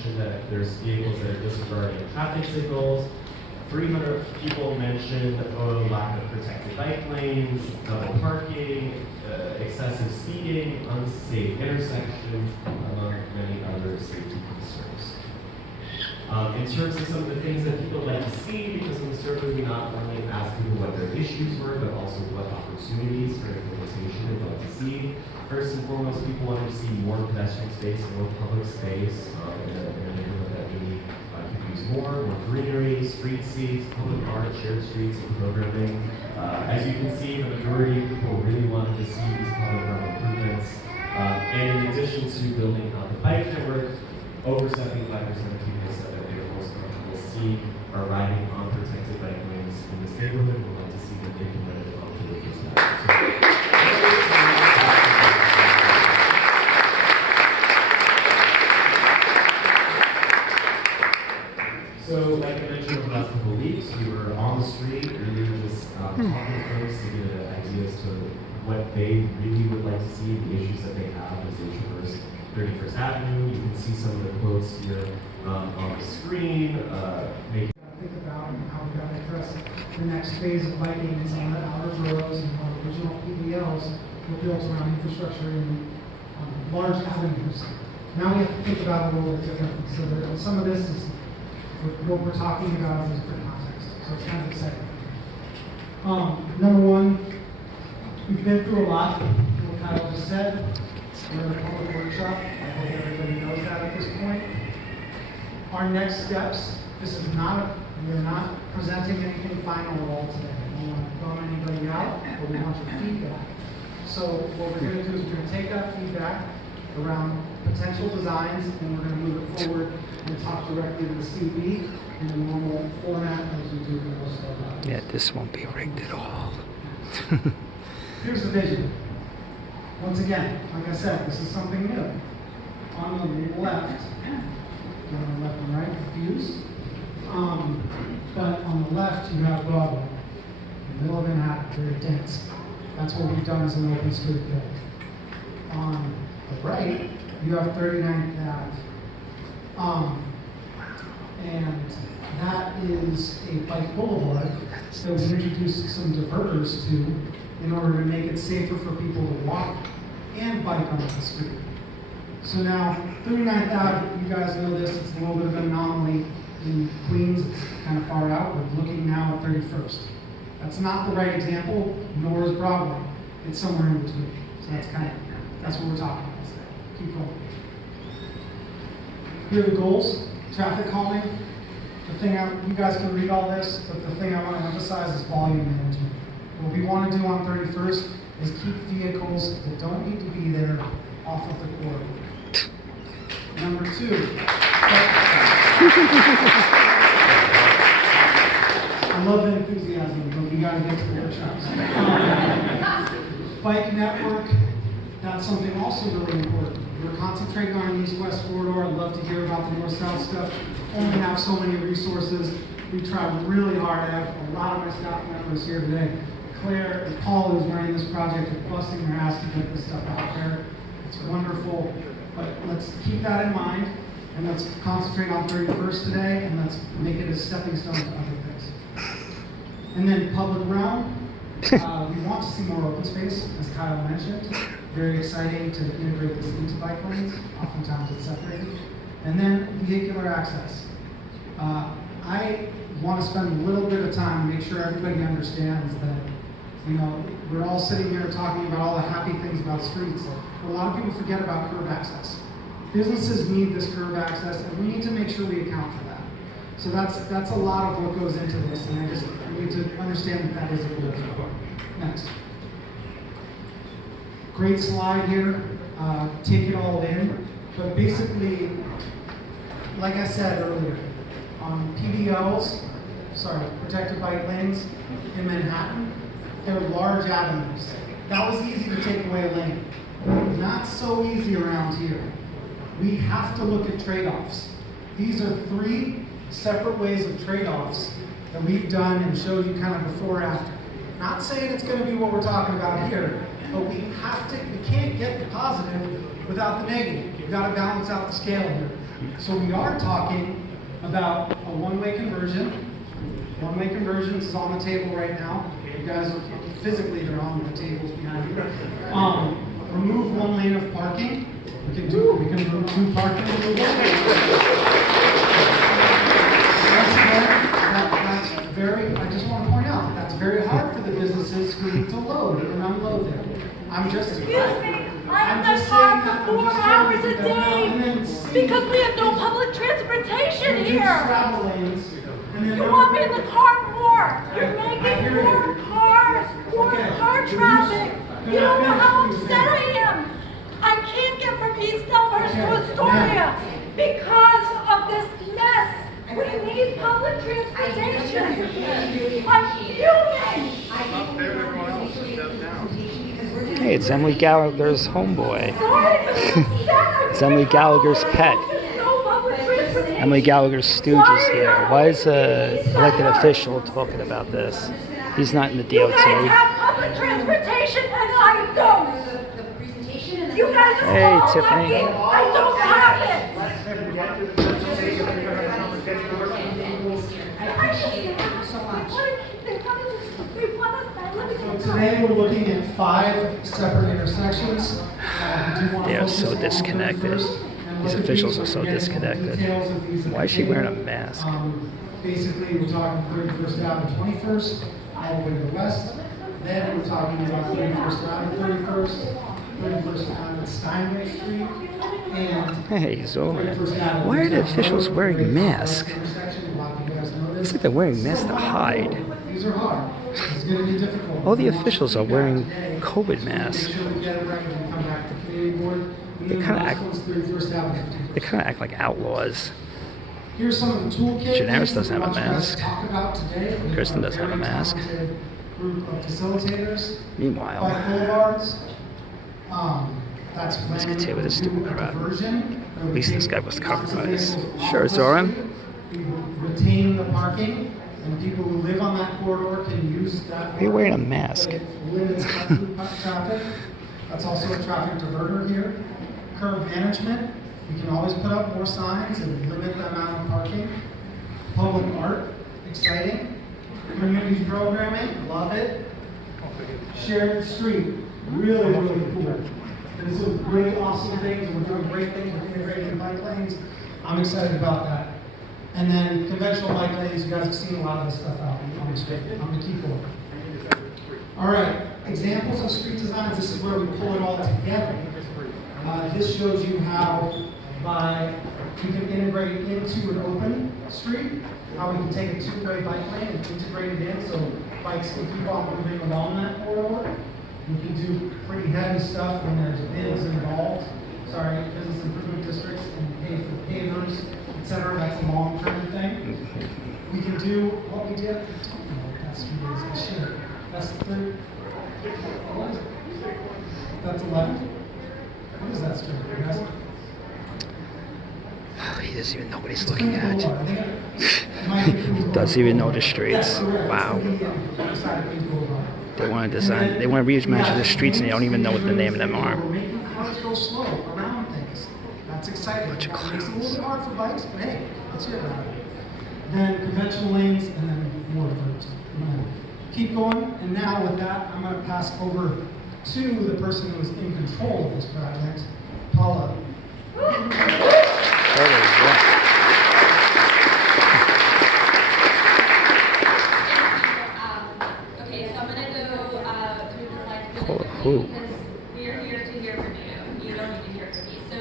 mentioned that there's vehicles that are disregarding traffic signals. 300 people mentioned lack of protected bike lanes, double parking, excessive speeding, unsafe intersections, among many other safety concerns. In terms of some of the things that people like to see, because in the survey we not only asked people what their issues were, but also what opportunities for implementation they'd like to see. First and foremost, people wanted to see more pedestrian space, more public space in a neighborhood that we could use more greenery, street seats, public art, shared streets, and programming. As you can see, the majority of people really wanted to see these public realm improvements. And in addition to building out the bike network, over 75% of people said that they are most comfortable seeing or riding on protected bike lanes in this neighborhood. We'd like to see them implemented on vehicles now. So, like I mentioned over the last couple of weeks, we were on the street, really just talking to folks to get an idea as to what they really would like to see, the issues that they have as they traverse 31st Avenue. You can see some of the quotes here on the screen. Think about how we got to address the next phase of lighting in some of the outer boroughs and our original PDLs were built around infrastructure in large avenues. Now we have to think about it a little bit differently. So some of this is what we're talking about in a different context. So it's kind of exciting. Number one, we've been through a lot. What Kyle just said. We're in a public workshop. I hope everybody knows that at this point. Our next steps, we're not presenting anything final at all today. We don't want to throw anybody out, but we want your feedback. So what we're going to do is we're going to take that feedback around potential designs and we're going to move it forward and talk directly to the CB in the normal format as we do with most of our Yeah, this won't be rigged at all. Here's the vision. Once again, like I said, this is something new. On the left, on the left and right, confused. But on the left, you have Broadway, the middle of Manhattan, very dense. That's what we've done as an open street build. On the right, you have 39th Ave. And that is a bike boulevard that we introduced some diverters to in order to make it safer for people to walk and bike on the street. So now, 39th Ave, you guys know this, it's a little bit of an anomaly in Queens, it's kind of far out. We're looking now at 31st. That's not the right example, nor is Broadway. It's somewhere in between. So that's what we're talking about today. Keep going. Here are the goals. Traffic calming. You guys can read all this, but the thing I want to emphasize is volume management. What we want to do on 31st is keep vehicles that don't need to be there off of the corridor. Number two. I love the enthusiasm, but we got to get to the workshops. Bike network, that's something also really important. We're concentrating on the east-west corridor. I'd love to hear about the north-south stuff. Only have so many resources. We try really hard. I have a lot of my staff members here today. Claire and Paul, who's running this project, are busting their ass to get this stuff out there. It's wonderful. But let's keep that in mind, and let's concentrate on 31st today, and let's make it a stepping stone to other things. And then public realm. We want to see more open space, as Kyle mentioned. Very exciting to integrate this into bike lanes. Oftentimes it's separated. And then vehicular access. I want to spend a little bit of time to make sure everybody understands that, we're all sitting here talking about all the happy things about streets. But a lot of people forget about curb access. Businesses need this curb access, and we need to make sure we account for that. So that's a lot of what goes into this, and I need to understand that is a goal. Next. Great slide here. Take it all in. But basically, like I said earlier, on PBLs, protected bike lanes in Manhattan, they're large avenues. That was easy to take away a lane. Not so easy around here. We have to look at trade-offs. These are 3 separate ways of trade-offs that we've done and showed you kind of before and after. Not saying it's going to be what we're talking about here, but we can't get the positive without the negative. We've got to balance out the scale here. So we are talking about a one-way conversion. One-way conversions is on the table right now. You guys, physically, they're on the tables behind you. Remove one lane of parking. We can remove 2 parking removals. That's very, I just want to point out that that's very hard for the businesses who need to load and unload there. I'm just. Excuse me, I'm in the car for 4 hours a day because we have no public transportation here. You want me in the car more. You're making more cars, more car traffic. You don't know how upset I am. I can't get from East Elmhurst to Astoria because of this mess. We need public transportation. I'm fuming. Hey, it's Emily Gallagher's homeboy. Sorry, It's Emily Gallagher's pet. Emily Gallagher's stooge is here. Why is an elected official talking about this? He's not in the You guys DOT. have public transportation and I don't. You guys are Hey, all Tiffany. lucky. I don't have it. Today we're looking at 5 separate intersections. They are so disconnected. These officials are so disconnected. Why is she wearing a mask? Basically, we're talking 31st Ave and 21st, all the way to the west. Then we're talking about 31st Ave and 31st, 31st Ave and Steinway Street, and Hey, Zoran. Why are the officials wearing masks? It's like they're wearing masks to hide. These are hard. It's going to be difficult. All the officials are wearing COVID masks. They kind of act like outlaws. Here's some of the toolkit. Janaris doesn't have a mask. Talk about today. Kristen doesn't have a mask. Group of facilitators. Meanwhile, Black boulevards. That's let's continue with this stupid crap. diversion. At least this guy was covered by this. Sure, Zoran. Retain the parking, and people who live on that corridor can use that. Why are you wearing a mask? It limits traffic. That's also a traffic diverter here. Curb management. We can always put up more signs and limit the amount of parking. Public art, exciting. Community programming, love it. Shared street, really, really cool. There's some really awesome things, and we're doing great things with integrating bike lanes. I'm excited about that. And then conventional bike lanes, you guys have seen a lot of this stuff out on the street. I'm gonna keep going. All right, examples of street designs. This is where we pull it all together. This shows you how we can integrate into an open street, how we can take a 2-way bike lane and integrate it in so bikes can keep on moving along that corridor. We can do pretty heavy stuff when there's bids involved. Sorry, business improvement districts and pay for pavers, etc. That's a long-term thing. We can do what we did. That's shit. That's the third. What is it? That's 11. What is that street? He doesn't even know what he's looking at. He doesn't even know the streets. Wow. They want to design, they want to reimagine the streets and they don't even know what the name of them are. That's exciting. Bunch of It's a little clowns. bit hard for bikes, but hey, let's hear about it. Then conventional lanes, and then more diverts. Keep going, and now with that, I'm going to pass over to the person who is in control of this project, Paula. Okay, so I'm going to go through the slides Who? because we're here to hear from you. You don't need to hear from me. So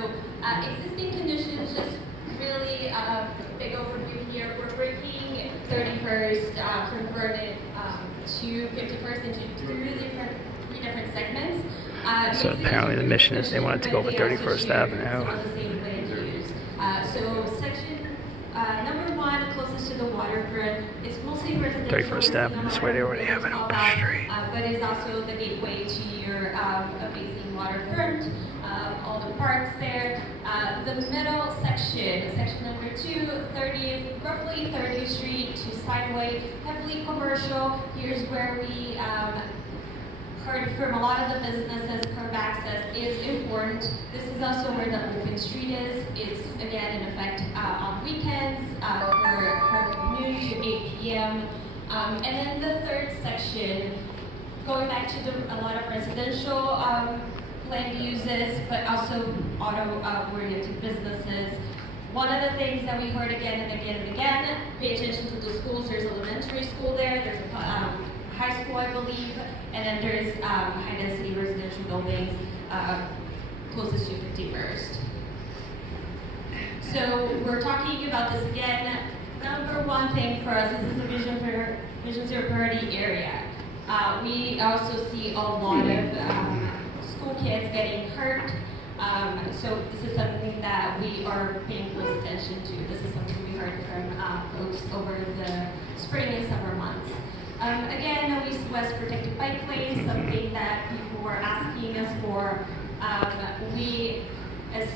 existing conditions, just really big overview here. We're breaking 31st, converted to 51st into three different segments. So apparently the mission is they wanted to go over 31st Avenue. So section number 1, closest to the waterfront, is mostly residential. 31st Avenue is where they already have an open street. But it's also the gateway to your amazing waterfront, all the parks there. The middle section number 2, roughly 30th Street to Steinway, heavily commercial. Here's where we heard from a lot of the businesses, curb access is important. This is also where the open street is. It's again in effect on weekends from noon to 8 p.m. And then the third section, going back to a lot of residential land uses, but also auto-oriented businesses. One of the things that we heard again and again and again, pay attention to the schools. There's elementary school there, there's a high school, I believe, and then there's high-density residential buildings closest to 51st. So we're talking about this again. Number one thing for us is this is a Vision Zero priority area. We also see a lot of school kids getting hurt. So this is something that we are paying close attention to. This is something we heard from folks over the spring and summer months. Again, no east-west protected bike lanes, something that people were asking us for. We, as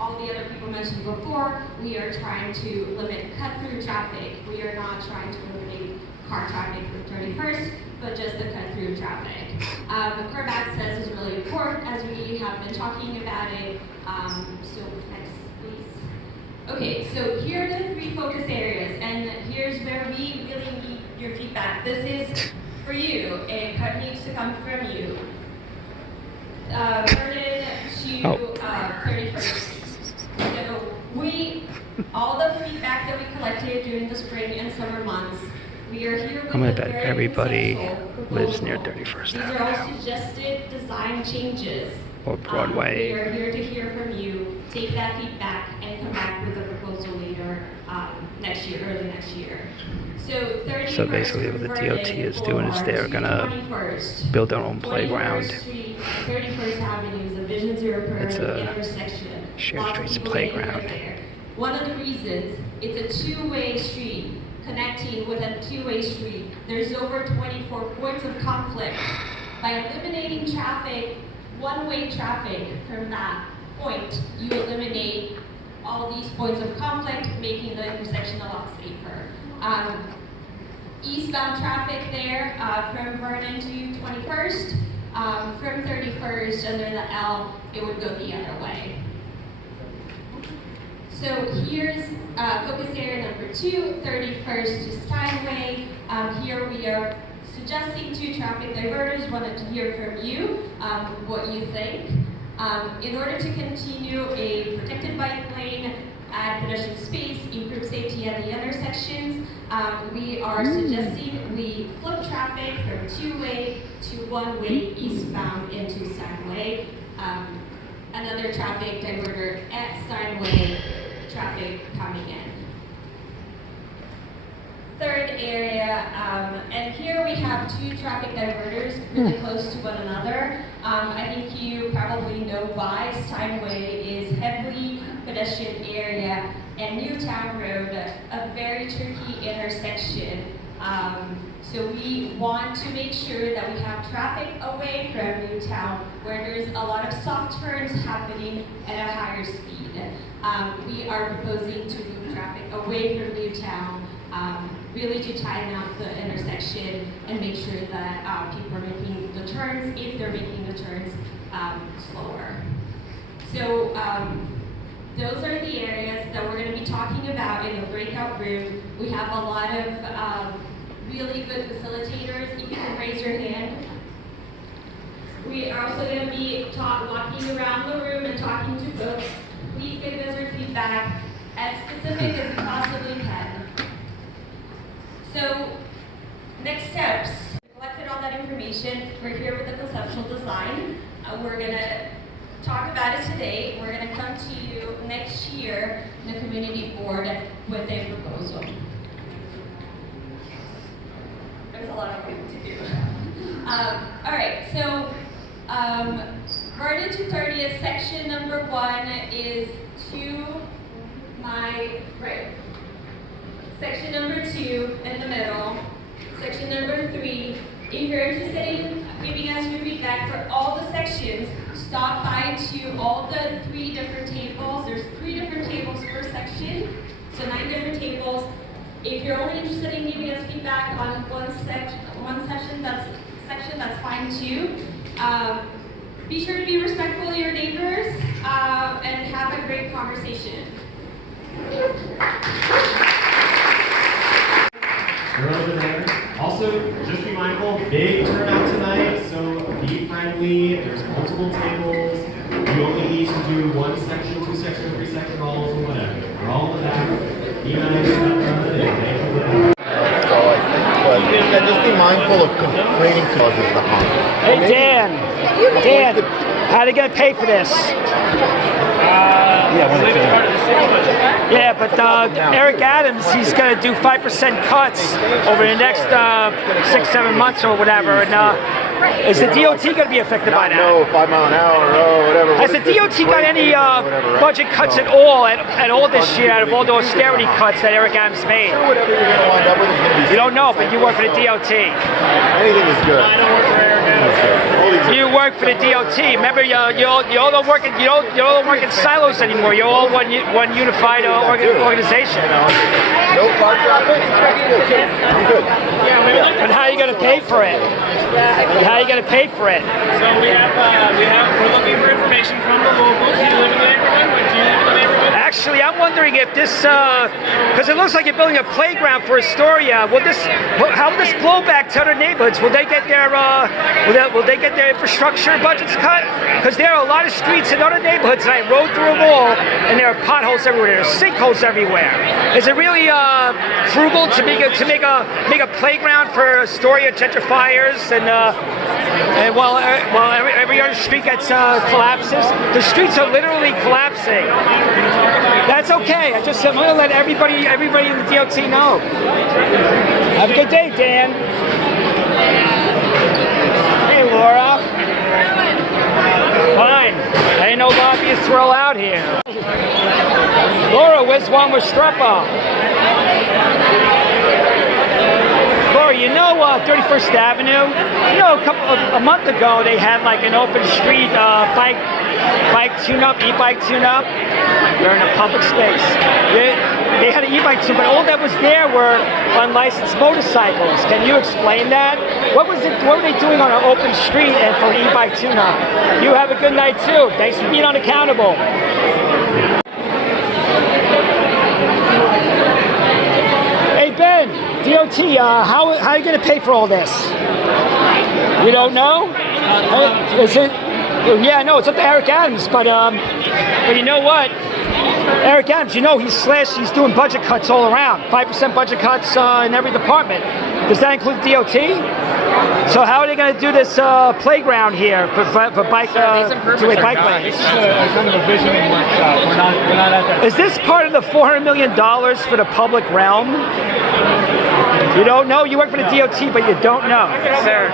all the other people mentioned before, we are trying to limit cut-through traffic. We are not trying to eliminate car traffic from 31st, but just the cut-through traffic. Curb access is really important, as we have been talking about it. So next, please. Okay, so here are the 3 focus areas, and here's where we really need your feedback. This is for you. It needs to come from you. Vernon to 31st. So all the feedback that we collected during the spring and summer months, we are here with I'm gonna bet everybody lives near 31st These are Avenue. all suggested design changes. Or Broadway. We are here to hear from you, take that feedback, and come back with a proposal later next year, early next year. So basically what the DOT is doing is they're gonna build their own playground. 31st Avenue is a Vision Zero It's priority a intersection. shared Lots of streets people getting hurt playground. there. One of the reasons, it's a two-way street, connecting with a two-way street. There's over 24 points of conflict. By eliminating traffic, one-way traffic from that point, you eliminate all these points of conflict, making the intersection a lot safer. Eastbound traffic there from Vernon to 21st, from 31st under the L, it would go the other way. So here's focus area number 2, 31st to Steinway. Here we are suggesting 2 traffic diverters. Wanted to hear from you what you think. In order to continue a protected bike lane, add pedestrian space, improve safety at the intersections, we are suggesting we flip traffic from 2-way to 1-way eastbound into Steinway. Another traffic diverter at Steinway, traffic coming in. Third area, and here we have 2 traffic diverters really close to one another. I think you probably know why. Steinway is heavily pedestrian area, and Newtown Road, a very tricky intersection. So we want to make sure that we have traffic away from Newtown, where there's a lot of soft turns happening at a higher speed. We are proposing to move traffic away from Newtown, really to tighten up the intersection and make sure that people are making the turns, if they're making the turns, slower. So those are the areas that we're going to be talking about in the breakout room. We have a lot of really good facilitators. If you can raise your hand. We are also going to be walking around the room and talking to folks. Please give us your feedback as specific as you possibly can. So, next steps. We collected all that information. We're here with the conceptual design. We're going to talk about it today. We're going to come to you next year in the community board with a proposal. There's a lot of work to do. All right, so Vernon to 30th, section number 1 is to my right. Section number 2 in the middle. Section number 3. If you're interested in giving us your feedback for all the sections, stop by to all the 3 different tables. There's 3 different tables per section, so 9 different tables. If you're only interested in giving us feedback on one section, that's fine too. Be sure to be respectful of your neighbors and have a great conversation. You're over there. Also, just be mindful, big turnout tonight, so be friendly. There's multiple tables. You only need to do 1 section, 2 section, 3 section rolls, or whatever. We're all in the back. Be nice, and just be mindful of complaining causes the harm. Hey, Dan, how are they going to pay for this? Yeah, but Eric Adams, he's going to do 5% cuts over the next 6-7 months or whatever. And is the DOT going to be affected by that? No, 5 mile an hour, whatever. Has the DOT got any budget cuts at all this year out of all the austerity cuts that Eric Adams made? Whatever you're going to wind up with is going to be. You don't know, but you work for the DOT. Anything is good. I don't work for Eric Adams. You work for the DOT. Remember, you all don't work in silos anymore. You're all one unified organization. No car traffic. I'm good. But how are you going to pay for it? How are you going to pay for it? So we're looking for information from the locals. Do you live in the neighborhood? Do you live in the neighborhood? Actually, I'm wondering if this, because it looks like you're building a playground for Astoria. How will this blow back to other neighborhoods? Will they get their infrastructure budgets cut? Because there are a lot of streets in other neighborhoods, and I rode through them all, and there are potholes everywhere. There's sinkholes everywhere. Is it really frugal to make a playground for Astoria gentrifiers and while every other street gets collapses? The streets are literally collapsing. That's okay. I'm going to let everybody in the DOT know. Have a good day, Dan. Hey, Laura. Fine. I didn't know lobbyists were allowed here. Laura, where's one with strap-on? Laura, you know 31st Avenue? You know, a month ago they had like an open street bike tune-up, e-bike tune-up. They're in a public space. They had an e-bike tune, but all that was there were unlicensed motorcycles. Can you explain that? What were they doing on an open street and for an e-bike tune-up? You have a good night too. Thanks for being unaccountable. Hey Ben, DOT, how are you going to pay for all this? You don't know? Is it? Yeah, no, it's up to Eric Adams, but you know what? Eric Adams, you know he's doing budget cuts all around. 5% budget cuts in every department. Does that include DOT? So how are they going to do this playground here for bike lanes? It's kind of a visioning workshop. We're not at that. Is this part of the $400 million for the public realm? You don't know? You work for the DOT, but you don't know. Sir.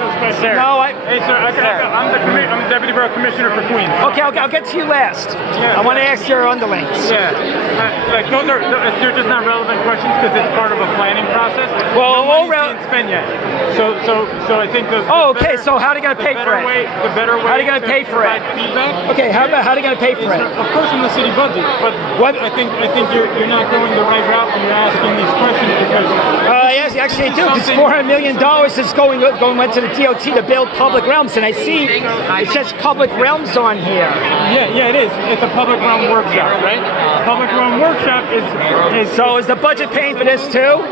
No, Hey, sir, I'm the Deputy Borough Commissioner for Queens. Okay, I'll get to you last. I want to ask your underlings. Yeah. Like, they're just not relevant questions because it's part of a planning process. Well, no money's being spent yet. So I think okay, so how are they going to pay for it? The better way how are they going to pay for it? Feedback. Okay, how are they going to pay for it? Of course, in the city budget, but what? I think you're not going the right route when you're asking these questions because. Yes, actually I do, because $400 million is going to the DOT to build public realms, and I see it says public realms on here. Yeah, it is. It's a public realm workshop, right? Public realm workshop is. So is the budget paying for this too?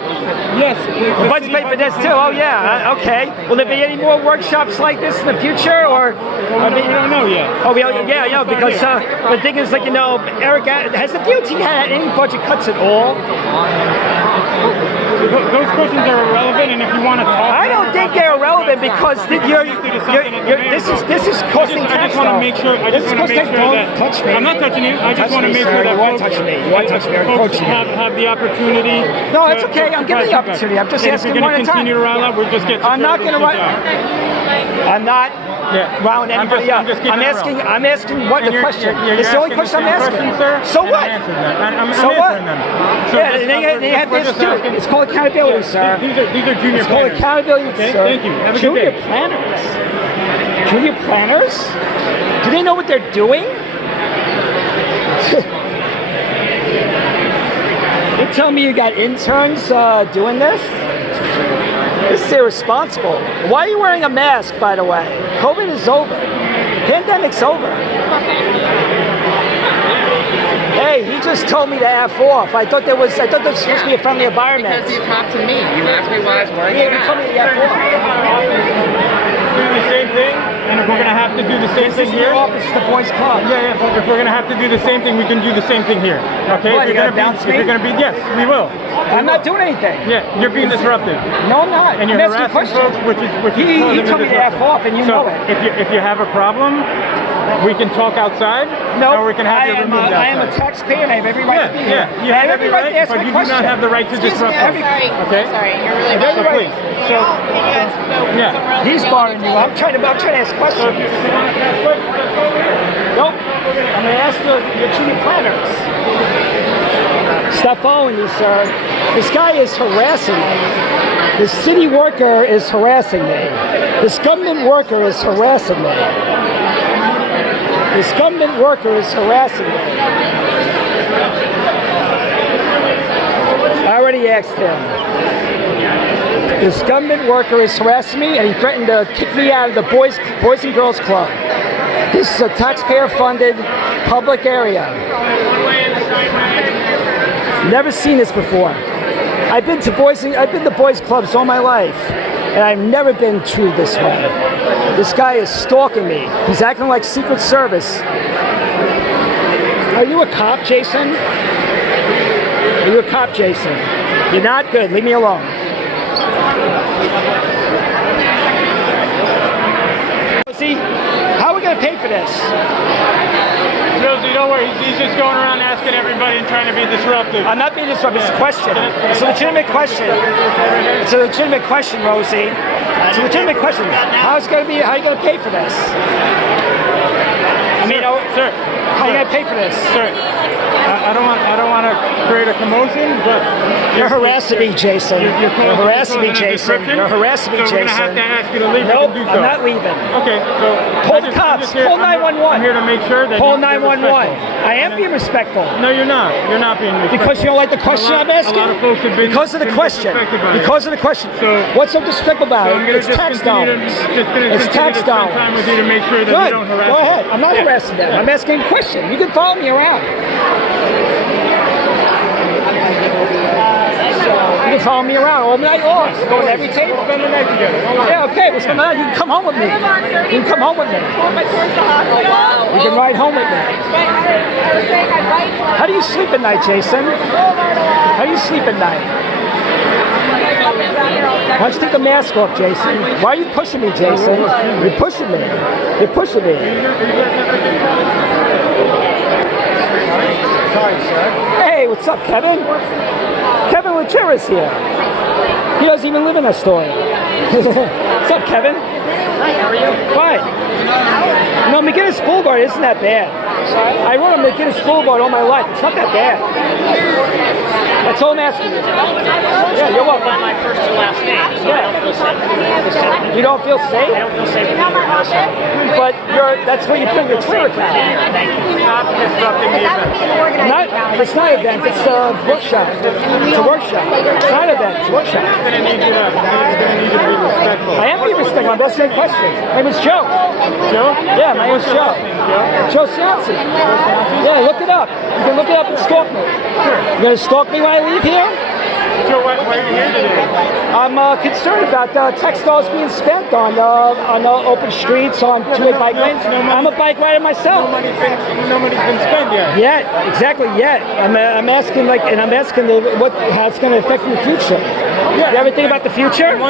Yes. The budget's paying for this too. Oh yeah. Okay. Will there be any more workshops like this in the future, or? We don't know yet. Oh, yeah, because the thing is, like, Eric, has the DOT had any budget cuts at all? Those questions are irrelevant, and if you want to talk, I don't think they're irrelevant because this is costing tax. I just want to make sure. Don't touch me. I'm not touching you. I just want to make sure that you want to touch me. You want to touch me? I'm coaching you. Have the opportunity. No, it's okay. I'm giving the opportunity. I'm just asking one at a time. If you're going to continue to rile up, we'll just get. I'm not going to rile. I'm not riling anybody up. I'm asking what the question. It's the only question I'm asking. So what? So what? Yeah, they have this too. It's called accountability, sir. These are junior It's called planners. accountability, Okay, sir. thank you. Have a good Junior day. planners. Junior planners? Do they know what they're doing? You tell me you got interns doing this? This is irresponsible. Why are you wearing a mask, by the way? COVID is over. Pandemic's over. Hey, he just told me to F off. I thought there was supposed to be a friendly environment. Because you talked to me. You asked me why I was wearing Yeah, a he told me mask. to F off. Do the same thing, and if we're gonna have to do the same thing here, This is the boys' club. yeah, but if we're gonna have to do the same thing, we can do the same thing here. Okay? What, If you gonna bounce me? if you're gonna be, yes, we will. I'm not doing anything. Yeah, you're being disruptive. No, I'm not. And you're I'm asking harassing questions. folks, which is He causing a told me to F disruption. off, and you So know it. if you have a problem, we can talk outside. No, or we can have you removed I am a outside. taxpayer and I have every right to be here. Yeah, you have every right, to ask but my you do question. not have the right to disrupt us. Okay? Sorry, you're really Every So right. please. So, yeah. He's barring you. I'm trying to ask questions. Nope. I'm gonna ask your treaty planners. Stop following me, sir. This guy is harassing me. This city worker is harassing me. This government worker is harassing me. This government worker is harassing me. I already asked him. This government worker is harassing me, and he threatened to kick me out of the Boys and Girls Club. This is a taxpayer-funded public area. Never seen this before. I've been to boys clubs all my life, and I've never been treated this way. This guy is stalking me. He's acting like Secret Service. Are you a cop, Jason? Are you a cop, Jason? You're not good. Leave me alone. See, how are we going to pay for this? Josie, don't worry. He's just going around asking everybody and trying to be disruptive. I'm not being disruptive. It's a question. It's a legitimate question. It's a legitimate question, Rosie. It's a legitimate question. How are you going to pay for this? I mean, Sir, how are you going to pay for this? Sir, I don't want to create a commotion, but You're harassing me, Jason. You're You're harassing me, Jason. You're harassing me, So we're gonna have Jason. to ask you to leave. Nope, and do so. I'm not leaving. Okay, so Call I'm the just cops. here- Call I'm here- 911. I'm here to make sure that Call you're 911. respectful. I am being respectful. No, you're not. You're not being respectful. Because you don't like the question I'm asking? A lot of folks have been Because of the question. disrespected by it. Because of the question. So- What's so disrespectful about So I'm it? gonna It's just tax continue dollars. to It's continue tax to spend time dollars. with you to make sure that Good. you don't harass Go me. ahead. I'm not Yeah. harassing them. I'm asking a question. You can follow me around. You can follow me around all night long. Go to every table. Spend the night together. Don't worry. Yeah, okay. We'll spend the night. You can come home with me. You can come home with me. You can ride home with me. How do you sleep at night, Jason? How do you sleep at night? Why don't you take the mask off, Jason? Why are you pushing me, Jason? You're pushing me. You're pushing me. Sorry, sir. Hey, what's up, Kevin? Kevin Luchera's here. He doesn't even live in that store. What's up, Kevin? Hi, how are you? Fine. No, McGinnis Boulevard isn't that bad. I rode on McGinnis Boulevard all my life. It's not that bad. That's all I'm asking you. Yeah, you're welcome. My first and last name, so I don't feel safe. You don't feel safe? I don't feel safe. But that's where you put your Twitter account. Stop disrupting the event. It's not an event, it's a workshop. It's a workshop. It's not an event, it's a workshop. I'm gonna need you to be respectful. I am being respectful. I'm asking questions. My name is Joe. Joe? Yeah, my name is Joe. Joe Cianci. Yeah, look it up. You can look it up and stalk me. You're going to stalk me when I leave here? Joe, why are you here today? I'm concerned about tax dollars being spent on open streets, on two-way bike lanes. I'm a bike rider myself. No money's been spent yet. Yet, exactly, yet. I'm asking, how it's going to affect in the future. You ever think about the future? You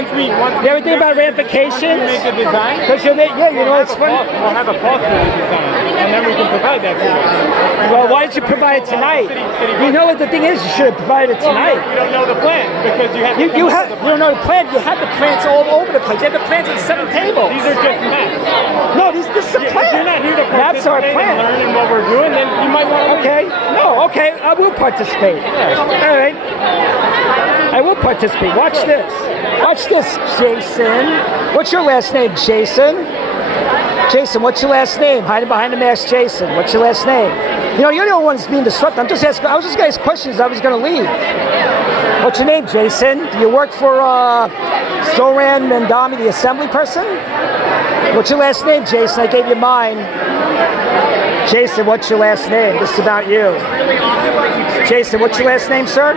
ever think about ramifications? Make a design. Because it's funny. We'll have a cost for the design, and then we can provide that to you. Well, why did you provide it tonight? You know what the thing is? You should have provided it tonight. You don't know the plan because you have. You don't know the plan. You have the plans all over the place. You have the plans at 7 tables. These are just maps. No, this is a plan. If you're not here to Maps are a participate plan. and learn in what we're doing, then you might want to. Okay. No. Okay. I will participate. All right. I will participate. Watch this. Watch this, Jason. What's your last name, Jason? Jason, what's your last name? Hiding behind the mask, Jason. What's your last name? You know, you're the only one that's being disruptive. I was just going to ask questions. I was going to leave. What's your name, Jason? Do you work for Zoran Mandami, the assembly person? What's your last name, Jason? I gave you mine. Jason, what's your last name? This is about you. Jason, what's your last name, sir?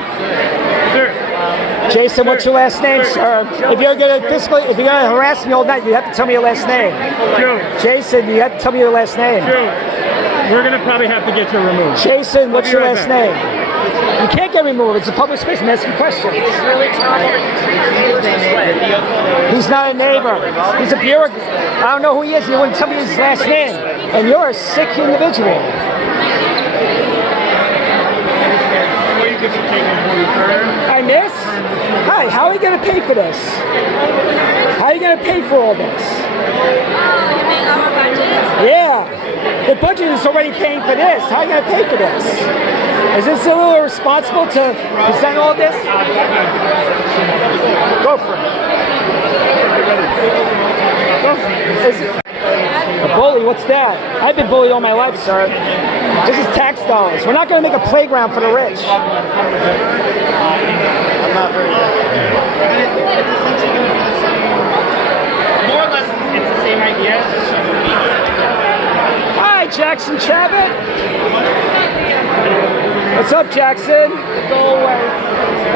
Jason, what's your last name, sir? If you're gonna harass me all night, you have to tell me your last name. Jason, you have to tell me your last name. We're gonna probably have to get you removed. Jason, what's your last name? You can't get removed. It's a public space. I'm asking questions. He's not a neighbor. He's a bureaucrat. I don't know who he is. He wouldn't tell me his last name. And you're a sick individual. I miss? Hi, how are you going to pay for this? How are you going to pay for all this? Yeah. The budget is already paying for this. How are you going to pay for this? Is this a little irresponsible to present all this? Go for it. A bully? What's that? I've been bullied all my life, sir. This is tax dollars. We're not going to make a playground for the rich. I'm not very good. More or less, it's the same idea. Hi, Jackson Chabot. What's up, Jackson? Go away.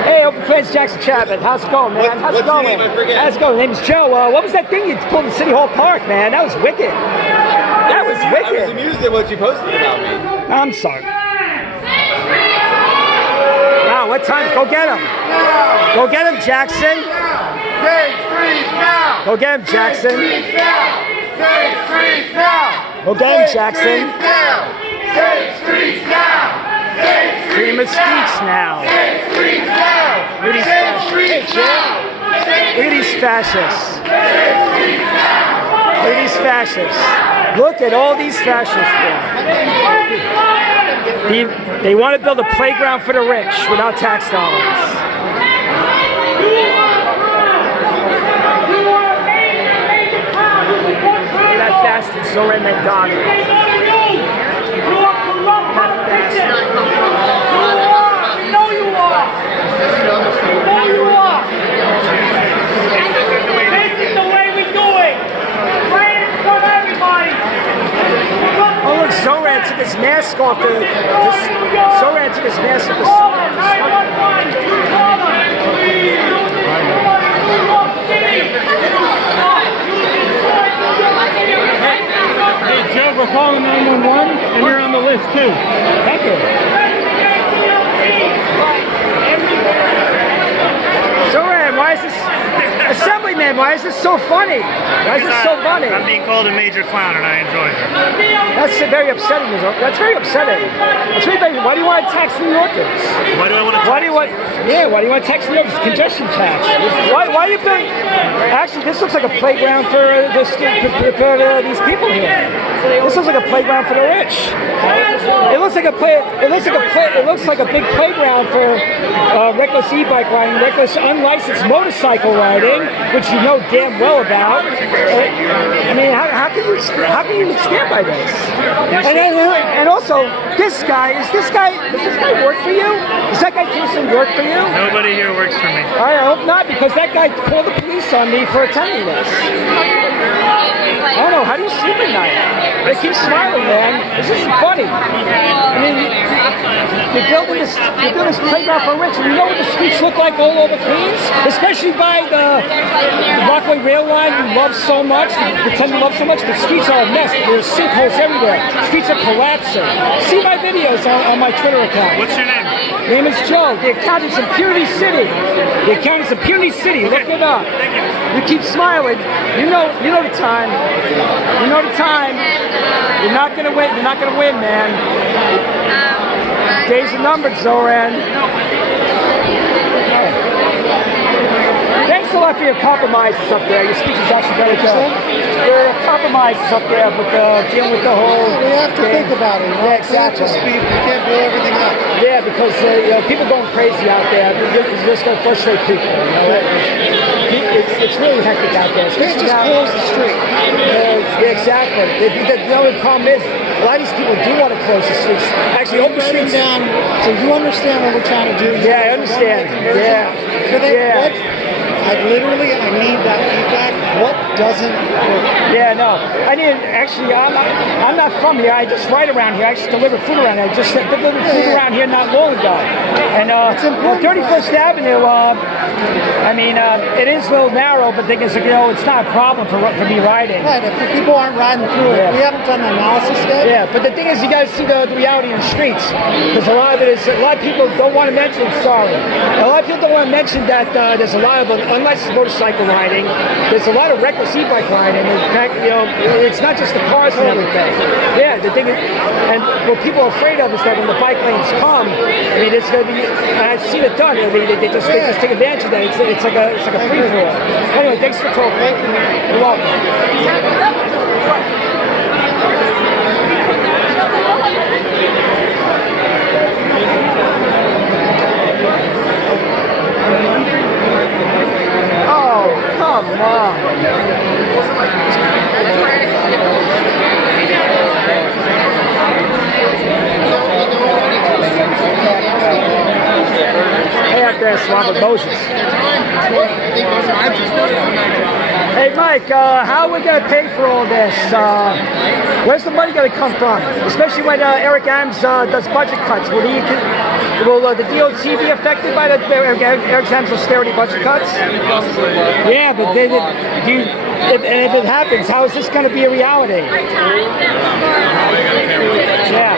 Hey, Open Plans, Jackson Chabot. How's it going, man? How's it going? What's your name? I forget. How's it going? My name's Joe. What was that thing you pulled in City Hall Park, man? That was wicked. That was I was wicked. amused at what you posted about me. I'm sorry. Wow, what time? Go get him. Go get him, Jackson. Go get him, Jackson. Go get him, Jackson. Freedom of speech now. Look at these fascists. Look at these fascists. Look at all these fascists. They want to build a playground for the rich without tax dollars. Look at that bastard, Zoran Mandami. Oh look, Zoran took his mask off Zoran took his mask off Hey, Joe, we're calling 911, and you're on the list too. Thank you. Zoran, why is this Assemblyman, why is this so funny? Why is this so funny? I'm being called a major clown, and I enjoy it. That's very upsetting. That's very upsetting. That's very bad. Why do you want to tax New Yorkers? Why do I want to tax? Why do you want tax New Yorkers? Congestion tax. Why are you building? Actually, this looks like a playground for these people here. This looks like a playground for the rich. It looks like a big playground for reckless e-bike riding, reckless unlicensed motorcycle riding, which you know damn well about. I mean, how can you stand by this? And also, does this guy work for you? Does that guy Jason work for you? Nobody here works for me. I hope not, because that guy called the police on me for attending this. I don't know, how do you sleep at night? They keep smiling, man. This isn't funny. I mean, you're building this playground for rich, and you know what the streets look like all over Queens? Especially by the Rockaway Rail Line you love so much, you pretend you love so much. The streets are a mess. There's sinkholes everywhere. Streets are collapsing. See my videos on my Twitter account. What's your name? Name is Joe. The accountant's in Purity City. The accountant's in Purity City. Look it up. You keep smiling. You know the time. You know the time. You're not gonna win. You're not gonna win, man. Days are numbered, Zoran. Thanks a lot for your compromises up there. Your speech is actually very good. Your compromises up there with dealing with the whole. We have to think about it. Yeah, exactly. We can't blow everything up. Yeah, because people going crazy out there. It's just going to frustrate people. You know? It's really hectic out there. Can't just close the street. Yeah, exactly. The only problem is a lot of these people do want to close the streets. Actually, open streets down. So you understand what we're trying to do? Yeah, I understand. Yeah. What? I need that feedback. What doesn't work? Yeah, no. I mean, actually, I'm not from here. I just ride around here. I just deliver food around here. I just delivered food around here not long ago. And 31st Avenue, I mean, it is a little narrow, but thing is, you know, it's not a problem for me riding. Right, if people aren't riding through it, we haven't done the analysis yet. Yeah, but the thing is, you got to see the reality in the streets, because a lot of people don't want to mention. Sorry, a lot of people don't want to mention that there's a lot of unlicensed motorcycle riding. There's a lot of reckless e-bike riding. In fact, you know, it's not just the cars and everything. Yeah, the thing is, and what people are afraid of is that when the bike lanes come, I mean, it's going to be. And I've seen it done. I mean, they just take advantage of that. It's like a free for all. Anyway, thanks for talking. Thank you. You're welcome. Oh, come on. Hey, out there, Robert Moses. Hey, Mike, how are we going to pay for all this? Where's the money going to come from? Especially when Eric Adams does budget cuts. Will the DOT be affected by Eric Adams' austerity budget cuts? Yeah, but if it happens, how is this going to be a reality? Yeah.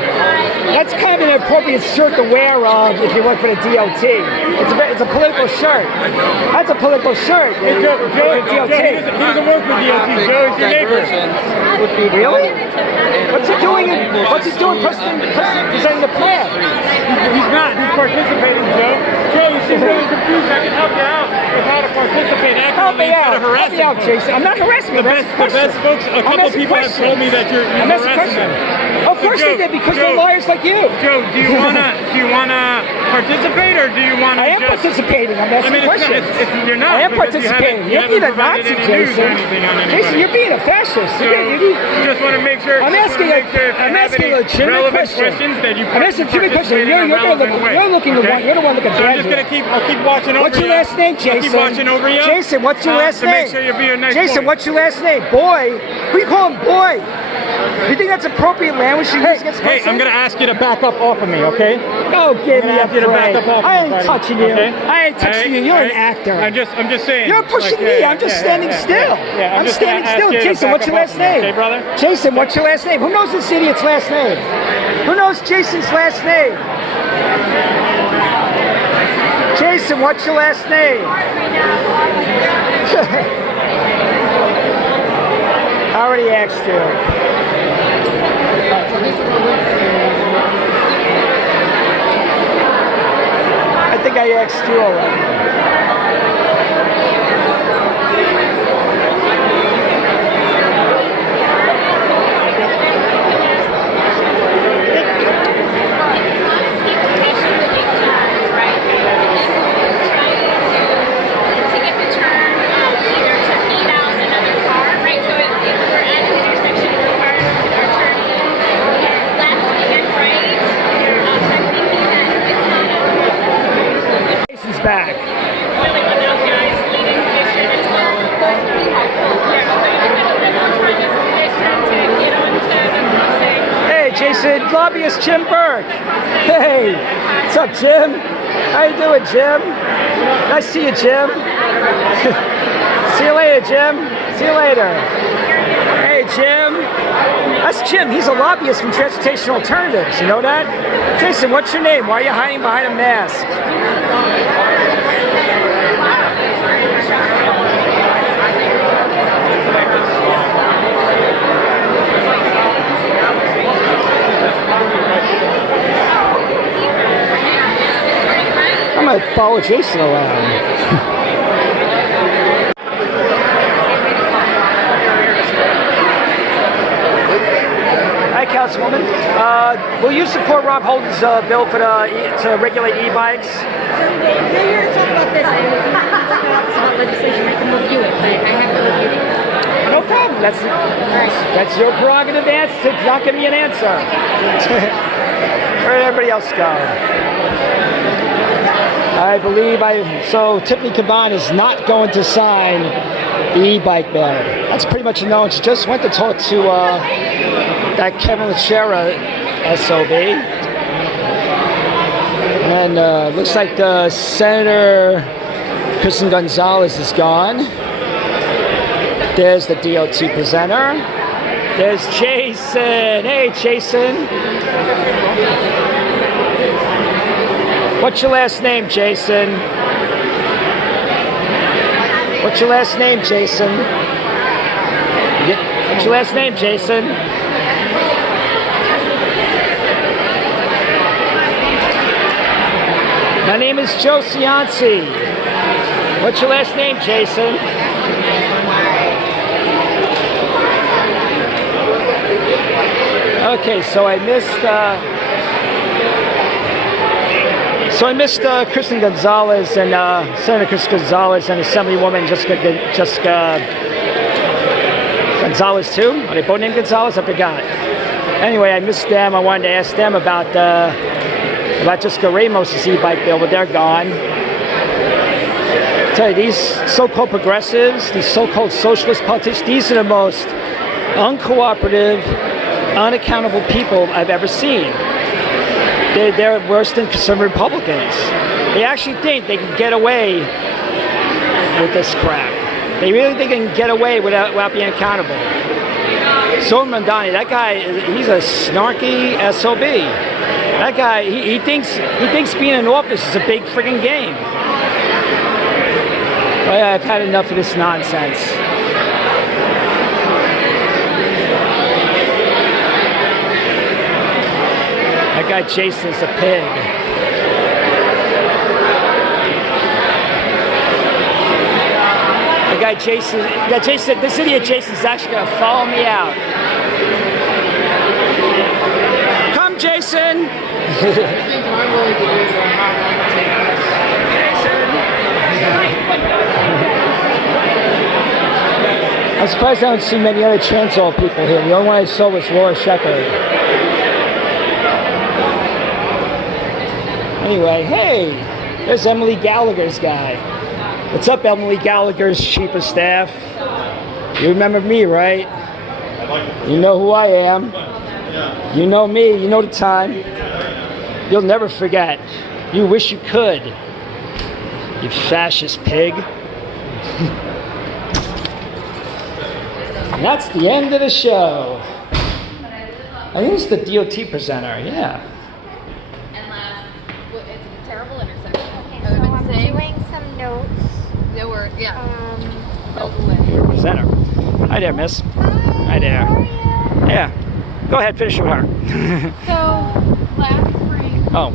That's kind of an appropriate shirt to wear if you work for the DOT. It's a political shirt. That's a political shirt. Hey, Joe, DOT. He doesn't work for DOT. Joe, he's your neighbor. Really? What's he doing presenting the plan? He's not. He's participating, Joe. Joe, you seem really confused. I can help you out with how to participate actively instead of harassing. Help me out, Jason. I'm not harassing you. The best folks, a couple of people have told me that you're harassing them. Of course they did, because they're lawyers like you. Joe, do you wanna participate, or do you wanna? I am participating. I'm asking questions. You're not. I am participating. You're being a Nazi, Jason. Jason, you're being a fascist. You just want to make sure. I'm asking a legitimate question. I'm asking a legitimate question. You're the one looking bad. I'll keep watching over you. What's your last name, Jason? I'll keep watching over you. Jason, what's your last name? To make sure you're being a nice Jason, boy. what's your last name? Boy? Who you call him boy? You think that's appropriate language to use against Hey, I'm gonna ask you to back up off of me, okay? Oh, give me a break. I ain't buddy. touching you. Okay? I ain't touching you. You're an actor. I'm just saying. You're pushing me. I'm just standing still. I'm just standing still. Jason, what's your last name? Okay, brother? Jason, what's your last name? Who knows this idiot's last name? Who knows Jason's last name? Jason, what's your last name? I already asked you. I think I asked you already. Back. Hey, Jason, lobbyist Jim Burke. Hey, what's up, Jim? How you doing, Jim? Nice to see you, Jim. See you later, Jim. See you later. Hey, Jim. That's Jim. He's a lobbyist from Transportation Alternatives. You know that? Jason, what's your name? Why are you hiding behind a mask? I might follow Jason around. Hi, Councilwoman. Will you support Rob Holden's bill for to regulate e-bikes? You're here to talk about this. I'm talking about legislation. I can review it, but I have to review it. No problem. That's your prerogative answer. Not give me an answer. Where did everybody else go? I believe so Tiffany Caban is not going to sign the e-bike bill. That's pretty much a known. She just went to talk to that Kevin Lachera SOB. And looks like the Senator Kristen Gonzalez is gone. There's the DOT presenter. There's Jason. Hey, Jason. What's your last name, Jason? What's your last name, Jason? What's your last name, Jason? My name is Joe Cianci. What's your last name, Jason? Okay, so I missed Kristen Gonzalez and Senator Kristen Gonzalez and Assemblywoman Jessica Gonzalez too. Are they both named Gonzalez? I forgot. Anyway, I missed them. I wanted to ask them about Jessica Ramos' e-bike bill, but they're gone. I tell you, these so-called progressives, these so-called socialist politicians, these are the most uncooperative, unaccountable people I've ever seen. They're worse than conservative Republicans. They actually think they can get away with this crap. They really think they can get away without being accountable. So Mandani, that guy, he's a snarky SOB. That guy, he thinks being in office is a big friggin' game. But yeah, I've had enough of this nonsense. That guy Jason's a pig. That guy Jason, this idiot Jason's actually gonna follow me out. Come, Jason! I'm surprised I don't see many other Transall people here. The only one I saw was Laura Shepard. Anyway, hey, there's Emily Gallagher's guy. What's up, Emily Gallagher's chief of staff? You remember me, right? You know who I am. You know me. You know the time. You'll never forget. You wish you could. You fascist pig. And that's the end of the show. I think it's the DOT presenter, yeah. It's a terrible intersection. Okay, so I'm doing some notes. There were, yeah. You're a presenter. Hi there, miss. Hi there. How are you? Yeah. Go ahead, finish with her. So, last spring, Oh.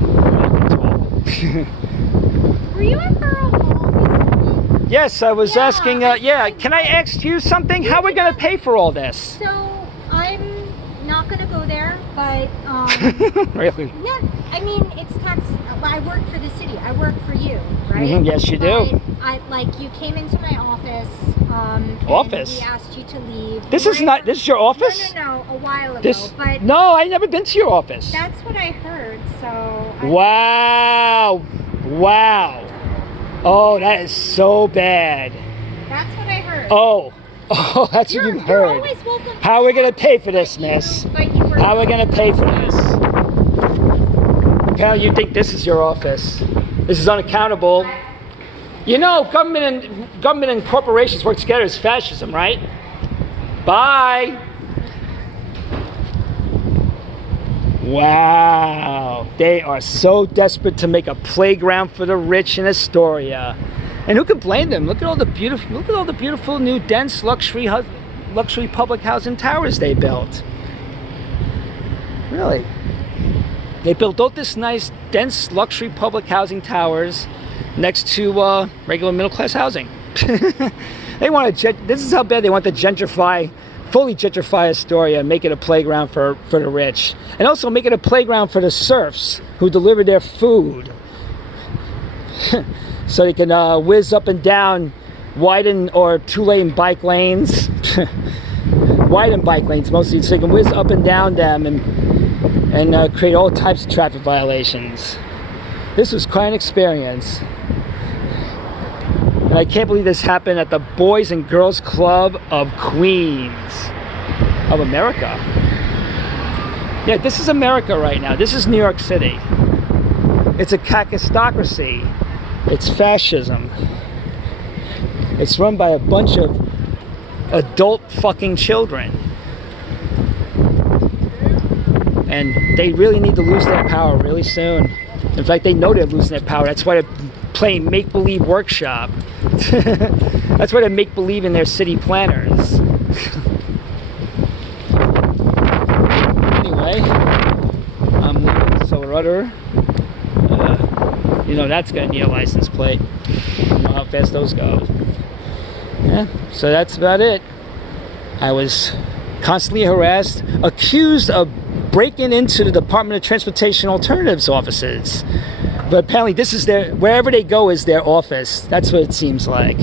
were you at Borough Hall recently? Yes, I was asking, can I ask you something? How are we going to pay for all this? So, I'm not going to go there, but, Really? yeah, I mean, it's tax, I work for the city, I work for you, right? Mhm, yes, you do. But you came into my office, Office? and we asked you to leave. This is your office? No, a while ago, but No, I've never been to your office. that's what I heard, so. Wow. Oh, that is so bad. That's what I heard. Oh, that's what you You're heard. always welcome. How are we going to pay for this, miss? How are we going to pay for this? Apparently you think this is your office. This is unaccountable. You know, government and corporations work together as fascism, right? Bye. Wow. They are so desperate to make a playground for the rich in Astoria. And who can blame them? Look at all the beautiful new dense luxury public housing towers they built. Really. They built all this nice dense luxury public housing towers next to regular middle class housing. They want to this is how bad they want to fully gentrify Astoria and make it a playground for the rich. And also make it a playground for the serfs who deliver their food. So they can whiz up and down widen or two-lane bike lanes. widen bike lanes mostly so you can whiz up and down them and create all types of traffic violations. This was quite an experience. And I can't believe this happened at the Boys and Girls Club of Queens of America. Yeah, this is America right now. This is New York City. It's a kakistocracy. It's fascism. It's run by a bunch of adult fucking children. And they really need to lose their power really soon. In fact, they know they're losing their power. That's why they're playing make-believe workshop. That's why they make believe in their city planners. Anyway, I'm leaving Silverado. You know that's gonna need a license plate. You know how fast those go. Yeah, so that's about it. I was constantly harassed, accused of breaking into the Department of Transportation Alternatives offices. But apparently this is their, wherever they go is their office. That's what it seems like.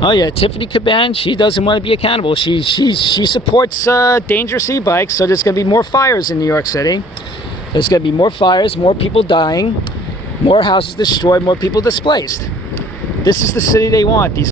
Oh yeah, Tiffany Caban, she doesn't want to be accountable. She supports dangerous e-bikes, so there's going to be more fires in New York City. There's going to be more fires, more people dying, more houses destroyed, more people displaced. This is the city they want. These